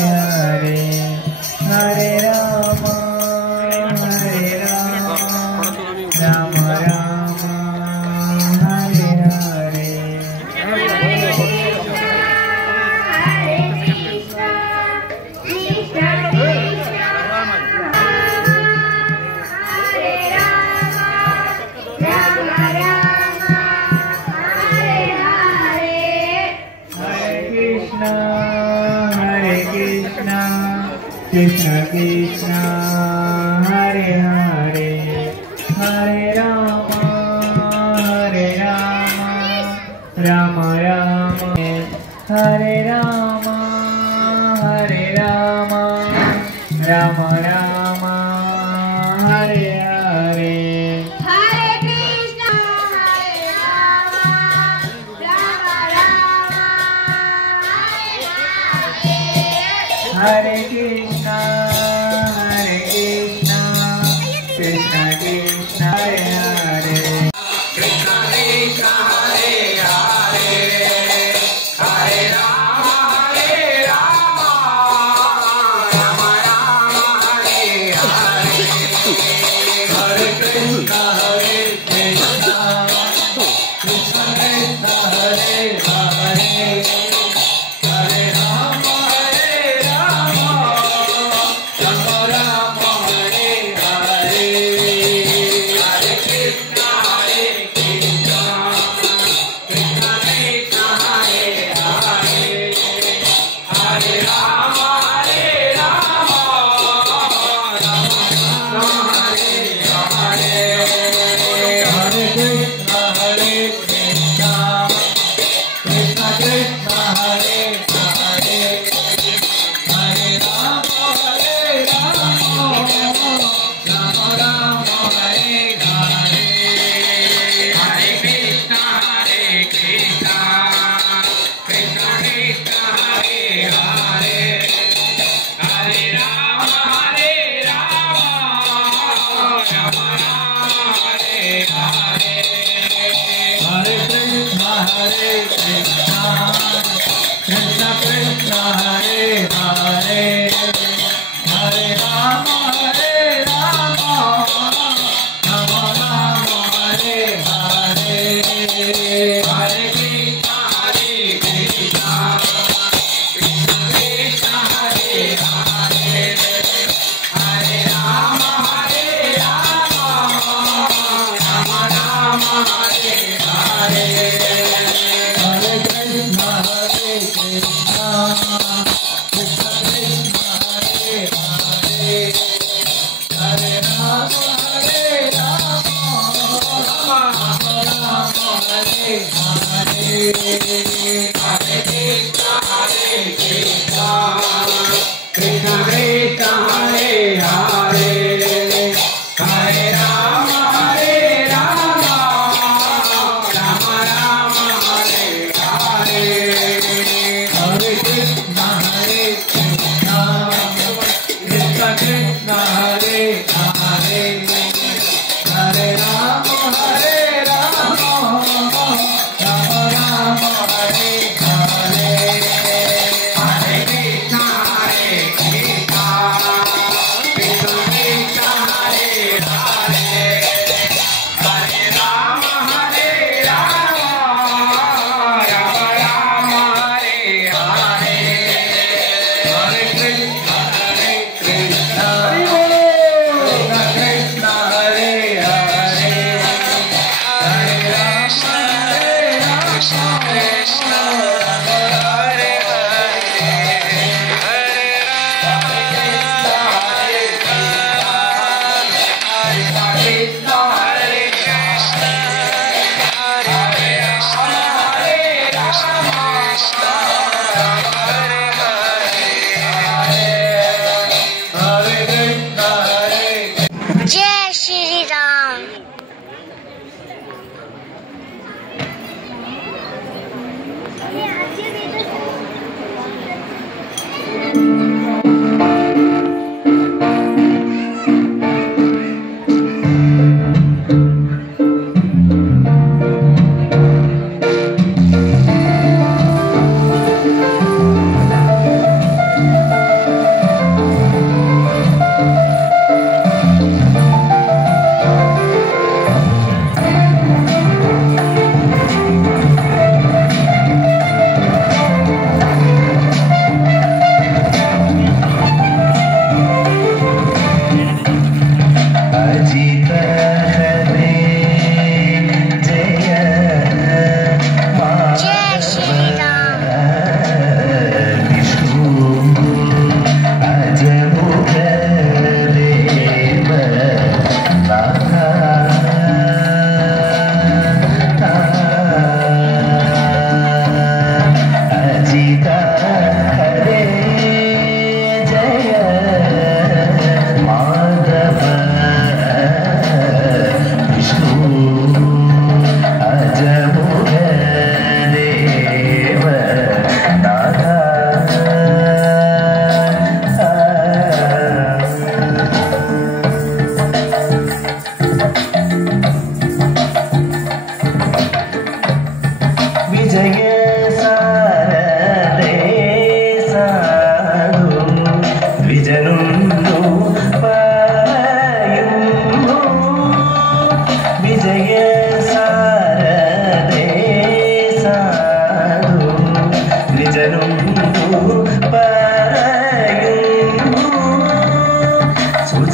हरे हरे राम राम राम हरे हरे कृष्ण कृष्ण हरे हरे हरे राम राम राम हरे राम राम राम हरे हरे हरे कृष्ण हरे राम राम राम हरे हरे हरे कृष्ण कृष्ण कृष्ण हरे हरे कृष्ण कृष्ण हरे हरे हरे राम राम राम हरे हरे हरे कृष्ण कृष्ण कृष्ण हरे हरे हरे राम राम राम हरे हरे हरे कृष्ण कृष्ण कृष्ण कृष्ण हरे हरे हरे राम राम हरे हरे हरे कृष्ण कृष्ण कृष्ण कृष्ण हरे हरे हरे राम राम राम हरे हरे हरे कृष्ण कृष्ण कृष्ण कृष्ण हरे हरे हरे राम राम हरे हरे हरे कृष्ण कृष्ण कृष्ण कृष्ण हरे हरे हरे राम राम राम हरे हरे हरे कृष्ण कृष्ण कृष्ण कृष्ण हरे हरे हरे राम राम राम हरे हरे हरे कृष्ण कृष्ण कृष्ण कृष्ण हरे हरे हरे राम राम हरे हरे हरे कृष्ण कृष्ण कृष्ण कृष्ण हरे हरे हरे राम राम राम हरे हरे हरे कृष्ण कृष्ण कृष्ण कृष्ण हरे हरे हरे राम राम राम हरे हरे हरे कृष्ण कृष्ण कृष्ण कृष्ण हरे हरे हरे राम राम राम हरे हरे हरे कृष्ण कृष्ण कृष्ण हरे हरे हरे राम कृष्ण हरे हरे हरे राम हरे कृष्ण हरे कृष्ण हरे कृष्ण हरे कृष्ण हरे जय श्री राम।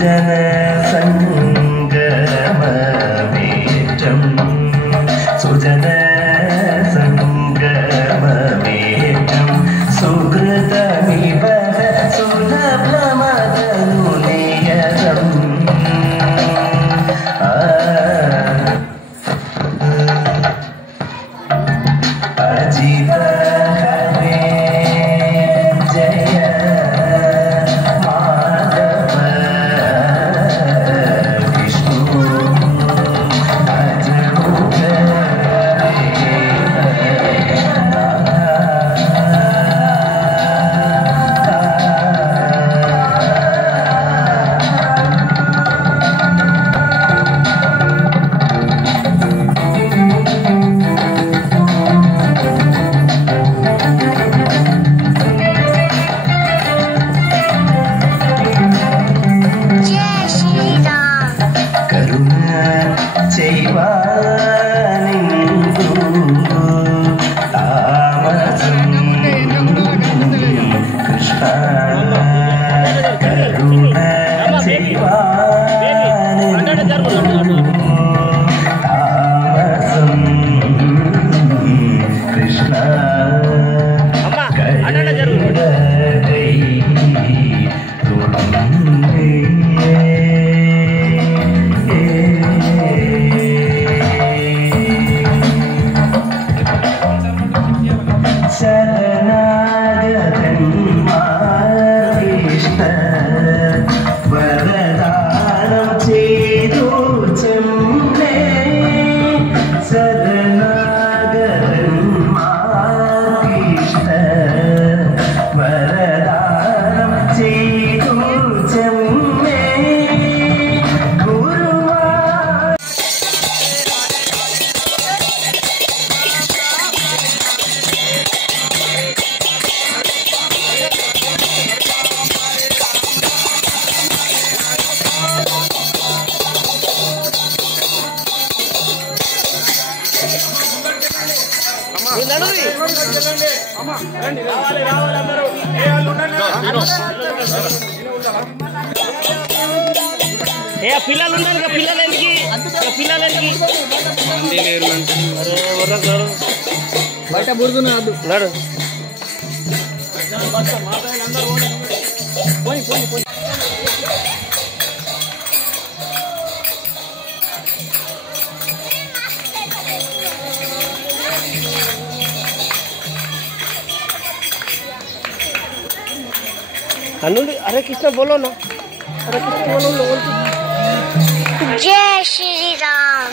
സുജന സംഗമവേറ്റം സുജന സംഗമവേറ്റം സുഹൃതമിവ സുലഭമതനുനിയതം അജിത ഹരേ ജയ മാധവ വിഷ്ണു അജമുഖ जय श्री राम കരുണ ചെയ്വാനിങ്കു താമസം കൃഷ്ണ കരുണ ചെയ്വാനിങ്കു താമസം കൃഷ്ണ കരുണ കൈ ശരണാഗതന്മാർക്കിഷ്ട വരദാനം ചെയ്തു ചെമ്മേ ശരണാഗതന്മാർക്കിഷ്ട വരദാനം ചെയ്തു ചെമ്മേ ഗുരുവാ పిల్లలు ఉన్నారు కదా పిల్లలకి పిల్లలకి బయట బుడుతున్నాడు నాడు పోయి పోయి పోయి अनुड अरे कृष्ण बोलो ना अरे कृष्ण बोलो ना जय श्री राम